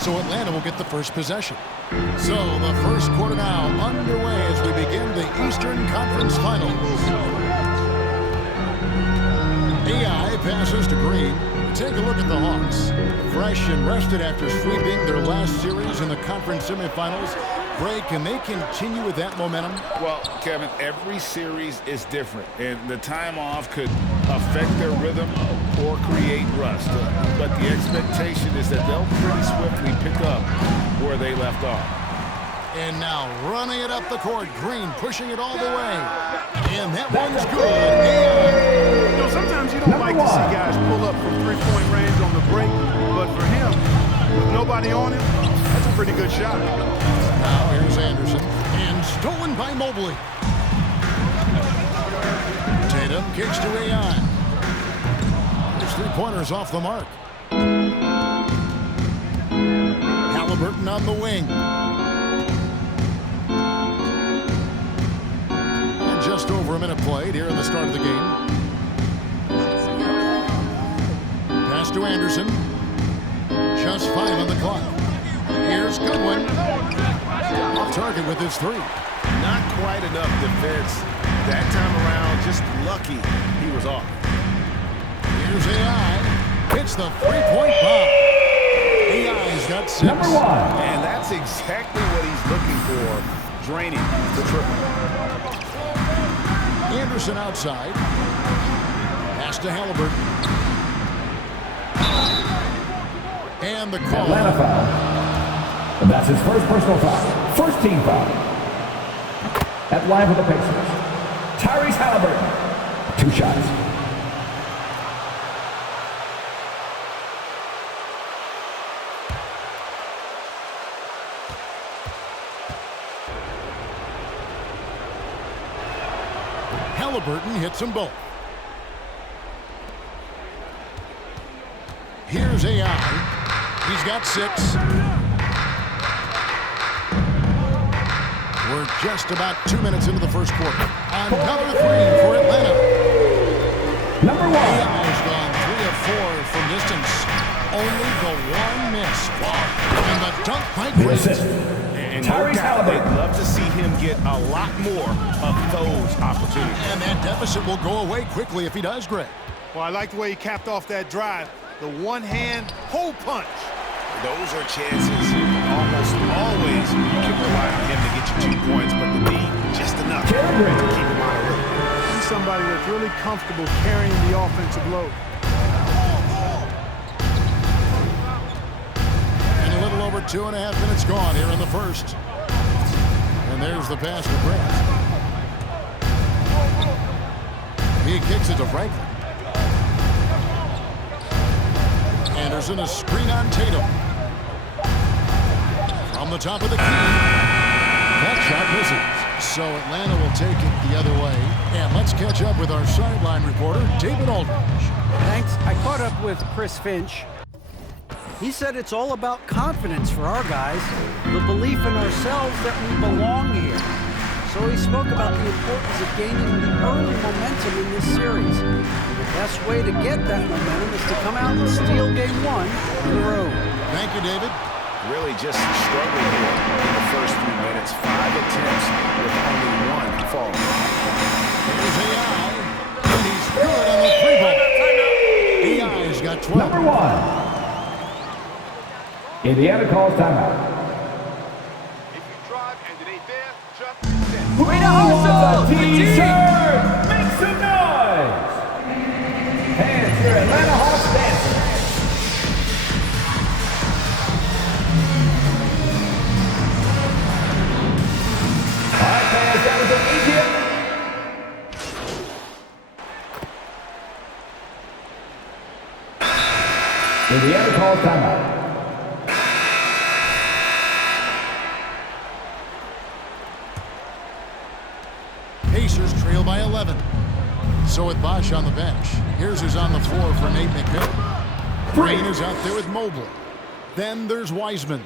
So Atlanta will get the first possession. So the first quarter now underway as we begin the Eastern Conference Finals. AI passes to Green. Take a look at the Hawks. Fresh and rested after sweeping their last series in the conference semifinals. Greg, can they continue with that momentum? Well, Kevin, every series is different, and the time off could affect their rhythm or create rust. But the expectation is that they'll pretty swiftly pick up where they left off. And now running it up the court. Green pushing it all the way. And that one's good. You know, sometimes you don't like to see guys pull up from three-point range on the break, but for him, with nobody on him, that's a pretty good shot. Now here's Anderson. And stolen by Mobley. Tatum kicks to AI. His three-pointers off the mark. Halliburton on the wing. And just over a minute played here in the start of the game. Pass to Anderson. Just 5 on the clock. Here's Goodwin. Off target with his three. Not quite enough defense that time around. Just lucky he was off. Here's AI. Hits the three-point bomb. AI's got 6. Number 1. And that's exactly what he's looking for, draining the triple. Anderson outside. Pass to Halliburton. And the call. Atlanta foul. That's his first personal foul. First team foul. At line for the Pacers. Tyrese Halliburton. 2 shots. Halliburton hits them both. Here's AI. He's got 6. We're just about 2 minutes into the first quarter. Another 3 for Atlanta. Number 1. AI's gone 3 of 4 from distance. Only the 1 miss. And the dunk by Green. And no doubt they'd love to see him get a lot more of those opportunities. And that deficit will go away quickly if he does, Greg. Well, I like the way he capped off that drive. The one-hand hole punch. Those are chances almost always you can rely on him to get you 2 points, but the D, just enough to keep him on a roll. He's somebody that's really comfortable carrying the offensive load. And a little over 2.5 minutes gone here in the first. And there's the pass to Brett. He kicks it to Franklin. Anderson, a screen on Tatum. From the top of the key. That shot misses. So Atlanta will take it the other way. And let's catch up with our sideline reporter, David Aldridge. Thanks. I caught up with Chris Finch. He said it's all about confidence for our guys, the belief in ourselves that we belong here. So he spoke about the importance of gaining the early momentum in this series. The best way to get that momentum is to come out and steal game 1 on the road. Thank you, David. Really just struggling here in the first few minutes. 5 attempts with only 1 fall. Here's AI. And he's good on the 3-ball. AI's got 12. Number 1. Indiana calls timeout. If you drive and it ain't there, just Way to hustle! T-shirt! Make some noise! Hands your Atlanta Hawks dancers. timeout. Pacers trail by 11. So with Bosh on the bench, here's who's on the floor for Nate McMillan. Green is out there with Mobley. Then there's Wiseman.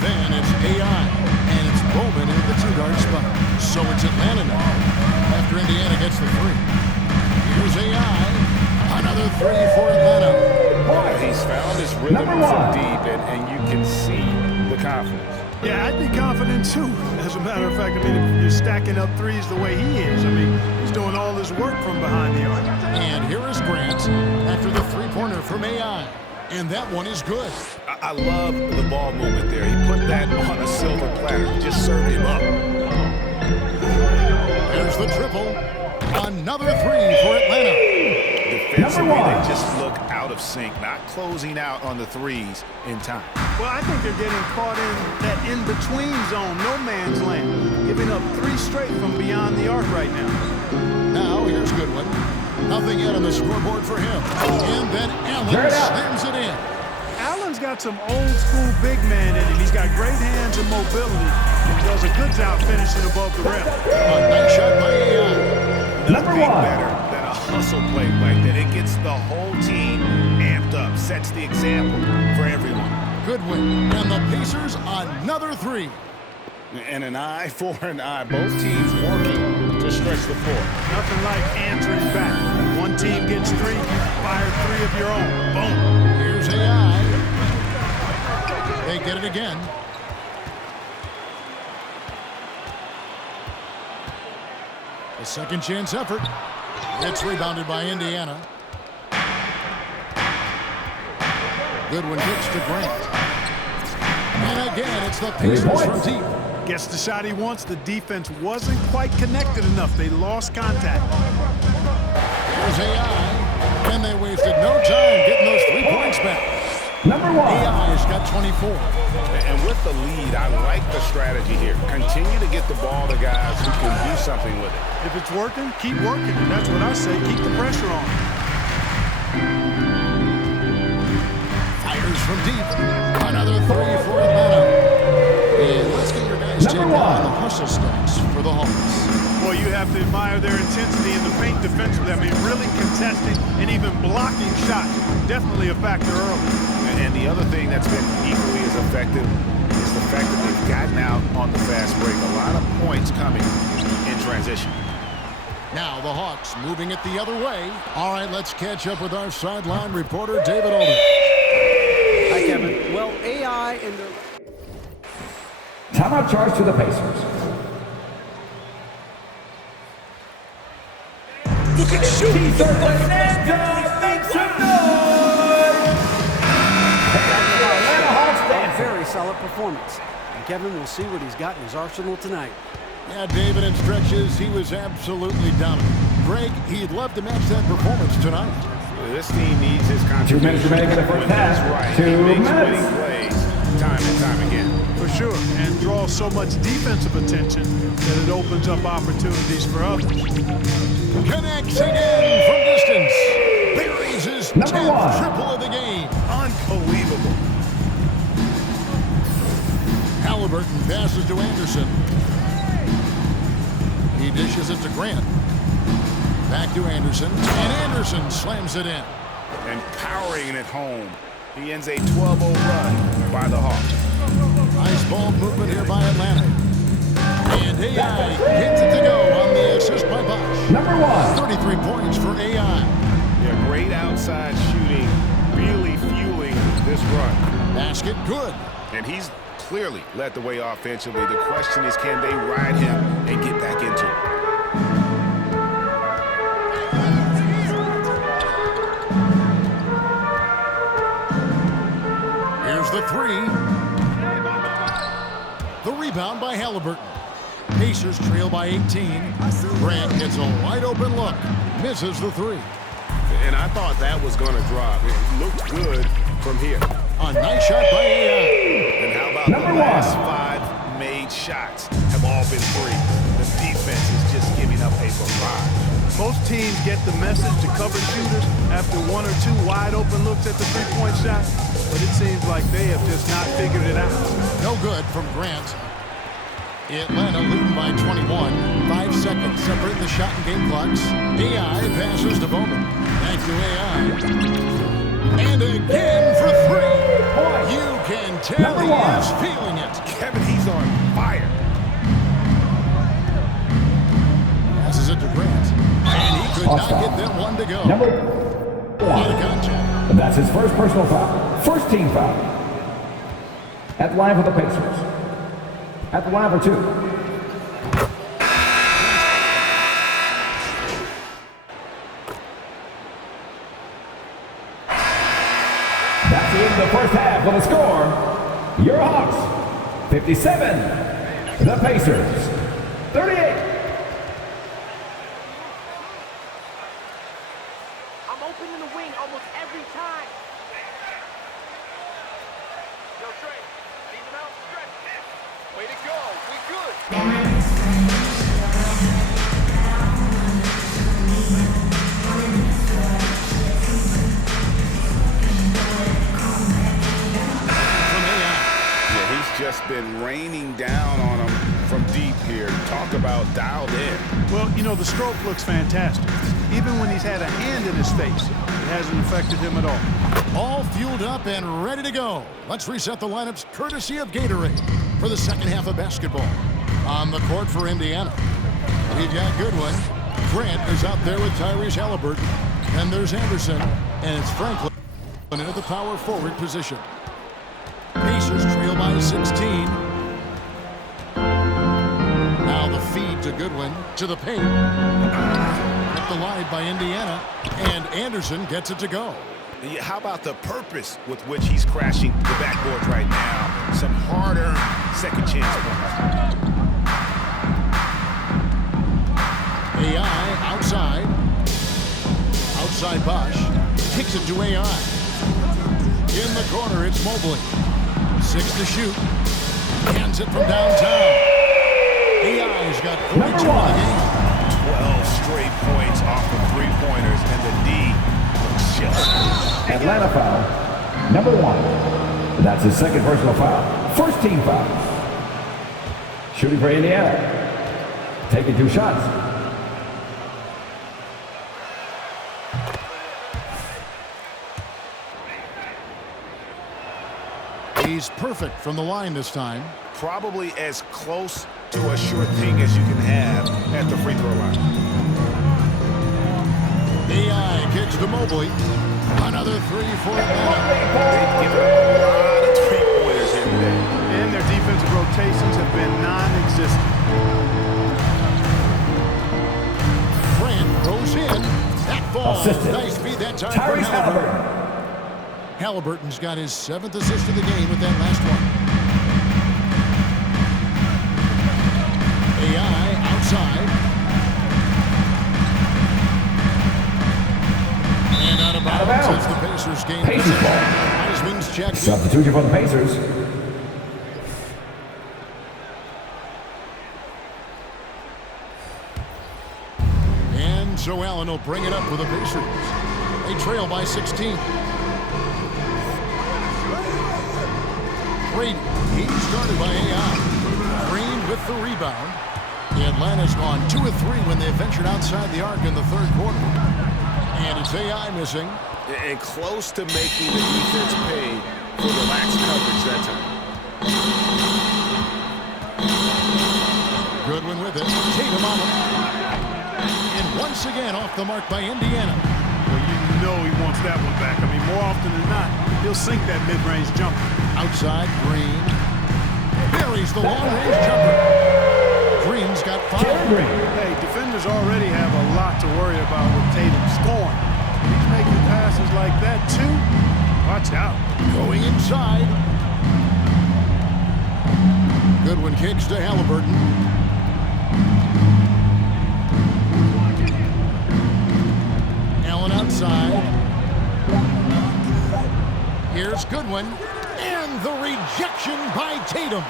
Then it's AI. And it's Bowman in the two-guard spot. So it's Atlanta now. After Indiana gets the three. Here's AI. Another three for Atlanta. He's found his rhythm from deep, and you can see the confidence. Yeah, I'd be confident too. As a matter of fact, I mean, if you're stacking up threes the way he is, I mean, he's doing all his work from behind the arc. And here is Grant after the three-pointer from AI. And that one is good. I love the ball movement there. He put that on a silver platter. Just served him up. There's the triple. Another three for Atlanta. Defensively, they just look out of sync, not closing out on the threes in time. Well, I think they're getting caught in that in-between zone, no man's land, giving up three straight from beyond the arc right now. Now here's Goodwin. Nothing yet on the scoreboard for him. And then Allen slams it in. Allen's got some old-school big man in him. He's got great hands and mobility. He does a good job finishing above the rim. A nice shot by AI. Nothing better than a hustle play like that. It gets the whole team amped up, sets the example for everyone. Goodwin and the Pacers another three. And an eye for an eye. Both teams working to stretch the floor. Nothing like answering back. One team gets three, you fire three of your own. Boom. Here's AI. They get it again. A second chance effort. It's rebounded by Indiana. Goodwin gets to Grant. And again, it's the Pacers from deep. Gets the shot he wants. The defense wasn't quite connected enough. They lost contact. There's AI. And they wasted no time getting those 3 points back. AI's got 24. And with the lead, I like the strategy here. Continue to get the ball to guys who can do something with it. If it's working, keep working. That's what I say. Keep the pressure on. Fires from deep. Another three for Atlanta. And let's get your guys checked out on the hustle stats for the Hawks. Well, you have to admire their intensity in the paint defensively. I mean, really contesting and even blocking shots. Definitely a factor early. And the other thing that's been equally as effective is the fact that they've gotten out on the fast break. A lot of points coming in transition. Now the Hawks moving it the other way. All right, let's catch up with our sideline reporter, David Olden. Hi, Kevin. Well, AI and their... Timeout charge to the Pacers. You can shoot. Very solid performance. And Kevin will see what he's got in his arsenal tonight. Yeah, David, in stretches, he was absolutely dominant. Greg, he'd love to match that performance tonight. This team needs his contribution. 2 minutes remaining in the first half. Right. 2 He makes minutes. winning plays time and time again. For sure, and draws so much defensive attention that it opens up opportunities for others. Connects again from distance. Buries his 10th triple of the game. Unbelievable. Halliburton passes to Anderson. He dishes it to Grant. Back to Anderson. And Anderson slams it in. And powering it home. He ends a 12-0 run by the Hawks. Nice ball movement here by Atlanta. And AI gets it to go on the assist by Bosh. 33 points for AI. Yeah, great outside shooting, really fueling this run. Basket good. And he's clearly led the way offensively. The question is, can they ride him and get back into it? Here's the three. The rebound by Halliburton. Pacers trail by 18. Grant gets a wide open look. Misses the three. And I thought that was going to drop. It looked good from here. A nice shot by AI. And how about the last 5 made shots have all been free. The defense is just giving up a barrage. Most teams get the message to cover shooters after 1 or 2 wide open looks at the three-point shot. but it seems like they have just not figured it out. No good from Grant. Atlanta leading by 21. 5 seconds separate the shot and game clocks. AI passes to Bowman. Back to AI. And again for 3. You can tell he is feeling it. Kevin, he's on fire. Passes it to Grant. And he could not get that one to go. Number Not a 1. contact. And that's his first personal foul. First team foul. At the line for the Pacers. At the line for 2. That's the end of the first half with a score. Your Hawks, 57. The Pacers, 38. I'm open in the wing almost every time. Yo, Trey, leave him out, stretch. Way to go, we good. Just been raining down on him from deep here. Talk about dialed in. Well, you know, the stroke looks fantastic. Even when he's had a hand in his face, it hasn't affected him at all. All fueled up and ready to go. Let's reset the lineups courtesy of Gatorade for the second half of basketball. On the court for Indiana, we've got Goodwin. Grant is out there with Tyrese Halliburton. And there's Anderson. And it's Franklin into the power forward position. Pacers trail by 16. Now the feed to Goodwin to the paint. Kept alive by Indiana. And Anderson gets it to go. How about the purpose with which he's crashing the backboards right now? Some hard-earned second chance points. AI outside. Outside Bosch. Kicks it to AI. In the corner, it's Mobley. 6 to shoot. Hands it from downtown. AI's got 42 in the game. 12 straight points off of three-pointers, and the D looks just. Atlanta foul, number 1. That's his second personal foul. First team foul. Shooting for Indiana. Taking 2 shots. He's perfect from the line this time. Probably as close to a sure thing as you can have at the free throw line. AI kicks to Mobley. Another 3 for Atlanta. They've given up a lot of three-pointers here today. And their defensive rotations have been non-existent. Grant goes in. That ball. Assisted. Nice feed that time. Tyrese Halliburton. Halliburton's got his 7th assist of the game with that last one. AI outside. And out of bounds as the Pacers game. Pacers ball. Heisman's checked. Substitution for the Pacers. And Joe Allen will bring it up for the Pacers. They trail by 16. Brady, he started by AI. Green with the rebound. Atlanta's gone 2 of 3 when they ventured outside the arc in the third quarter. And it's AI missing. And close to making the defense pay for the lax coverage that time. Goodwin with it. Tatum on him. And once again off the mark by Indiana. Well, you know he wants that one back. I mean, more often than not, he'll sink that mid-range jumper. Outside, Green. Buries the long-range jumper. Green's got 5. Hey, defenders already have a lot to worry about with Tatum scoring. He's making passes like that, too. Watch out. Going inside. Goodwin kicks to Halliburton. Allen outside. Here's Goodwin. And the rejection by Tatum.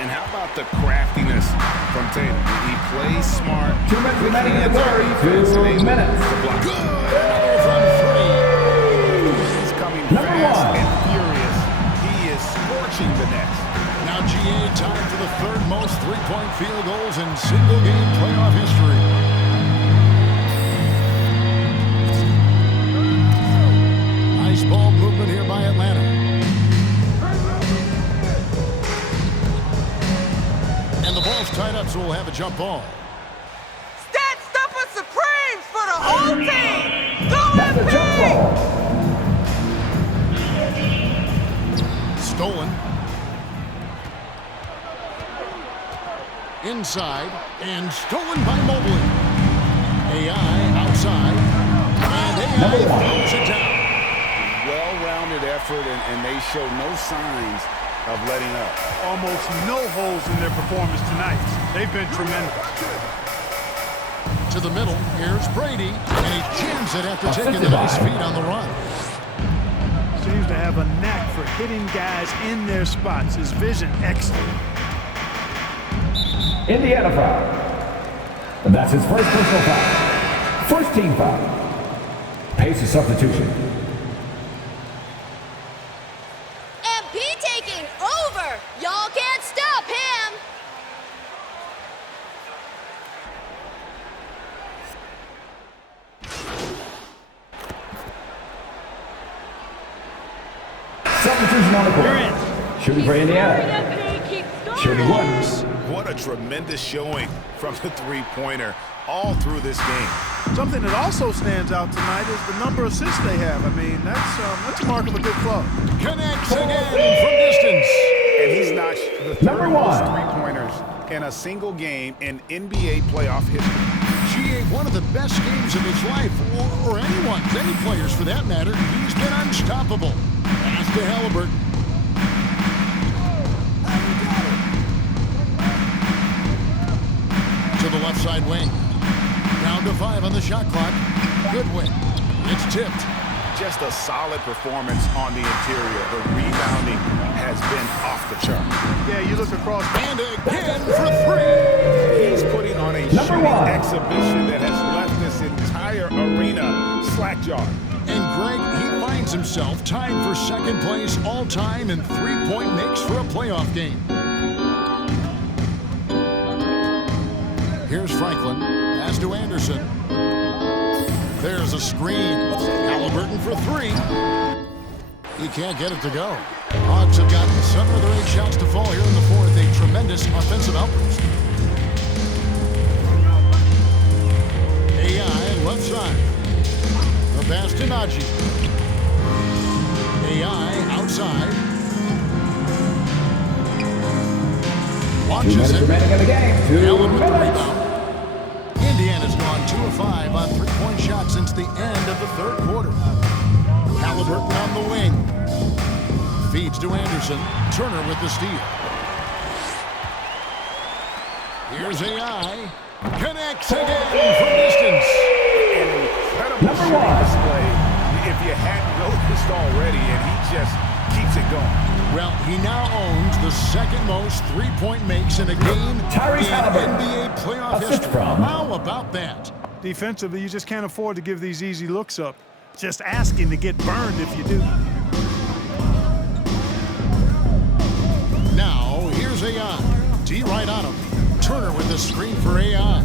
And how about the craftiness from Tatum? He plays smart. 2 minutes remaining in the third. 2 minutes. Good. Another from 3. He's coming Number fast 1. and furious NBA tied for the third most three-point field goals in single-game playoff history. Nice ball movement here by Atlanta. And the ball's tied up, so we'll have a jump ball. Stat Stuffer Supreme for the whole team! That's a jump ball. Stolen. Inside, and stolen by Mobley. AI outside, and AI throws it down. Well-rounded effort, and they show no signs of letting up. Almost no holes in their performance tonight. They've been tremendous. To the middle, here's Brady, and he jams it after taking the nice feed on the run. Seems to have a knack for hitting guys in their spots. His vision excellent. Indiana foul. And that's his first personal foul. First team foul. Pace of substitution. MP taking over. Y'all can't stop him. Substitution on the court. Shooting for Indiana. Shooting once. What a tremendous showing from the three-pointer all through this game. Something that also stands out tonight is the number of assists they have. I mean, that's a mark of a good club. Connects again from distance. And he's notched the third most three-pointers in a single game in NBA playoff history. GA, one of the best games of his life, or anyone's, any players for that matter. He's been unstoppable. Pass to Halliburton. To the left side wing. Down to 5 on the shot clock. Goodwin. It's tipped. Just a solid performance on the interior. The rebounding has been off the chart. Yeah, you look across. And again for 3. He's putting on a shooting exhibition that has left this entire arena slack-jawed. And Greg, he finds himself tied for second place all-time in three-point makes for a playoff game. Here's Franklin. Pass to Anderson. There's a screen. Halliburton for 3. He can't get it to go. Hawks have gotten 7 of their 8 shots to fall here in the fourth. A tremendous offensive outburst. AI left side. The pass to Najee. AI outside. Launches it. Remaining in the game. Allen with the rebound. Indiana's gone 2 of 5 on three-point shots since the end of the third quarter. Halliburton on the wing. Feeds to Anderson. Turner with the steal. Here's AI. Connects again from distance. An incredible shooting display if you hadn't noticed already, and he just keeps it going. Well, he now owns the second most three-point makes in a game in NBA playoff history. How about that? Defensively, you just can't afford to give these easy looks up. Just asking to get burned if you do. Now, here's AI. D right on him. Turner with the screen for AI.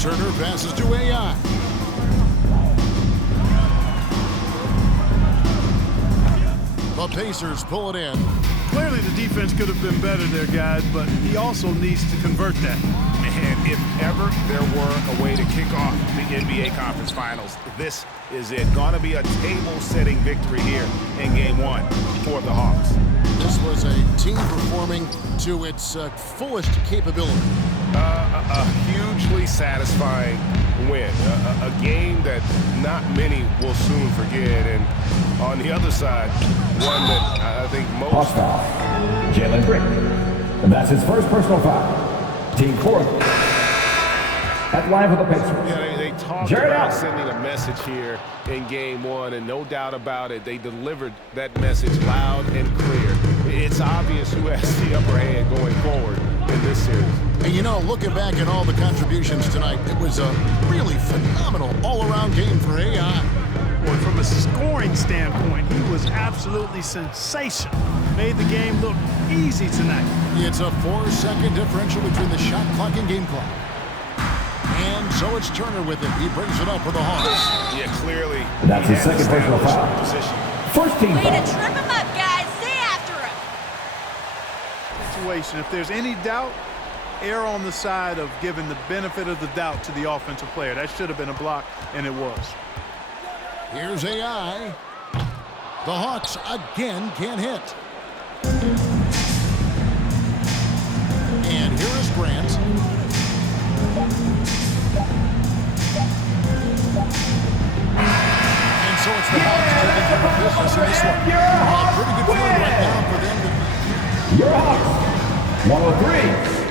Turner passes to AI. The Pacers pull it in. Clearly the defense could have been better there, guys, but he also needs to convert that. Man, if ever there were a way to kick off the NBA Conference Finals, this is it. Gonna be a table-setting victory here in Game 1 for the Hawks. This was a team performing to its fullest capability. A hugely satisfying win. A game that not many will soon forget. And on the other side, one that I think most... Hostile. Jalen Brick. And that's his first personal foul. Team fourth. At line for the Pacers. Yeah, they talked about sending a message here in Game 1, and no doubt about it, they delivered that message loud and clear. It's obvious who has the upper hand going forward in this series. And you know, looking back at all the contributions tonight, it was a really phenomenal all-around game for AI. Boy, from from a scoring standpoint, he was absolutely sensational. Made the game look easy tonight. It's a 4-second differential between the shot clock and game clock. And so it's Turner with it. He brings it up for the Hawks. Yeah, clearly. That's his second personal foul. First team Way to foul. trip him up, guys. Stay after him. Situation. If there's any doubt, err on the side of giving the benefit of the doubt to the offensive player. That should have been a block, and it was. Here's AI. The Hawks again can't hit. And here is Grant. And so it's the Hawks taking care of business in this one. Pretty good feeling right now for them. Your Hawks, 103.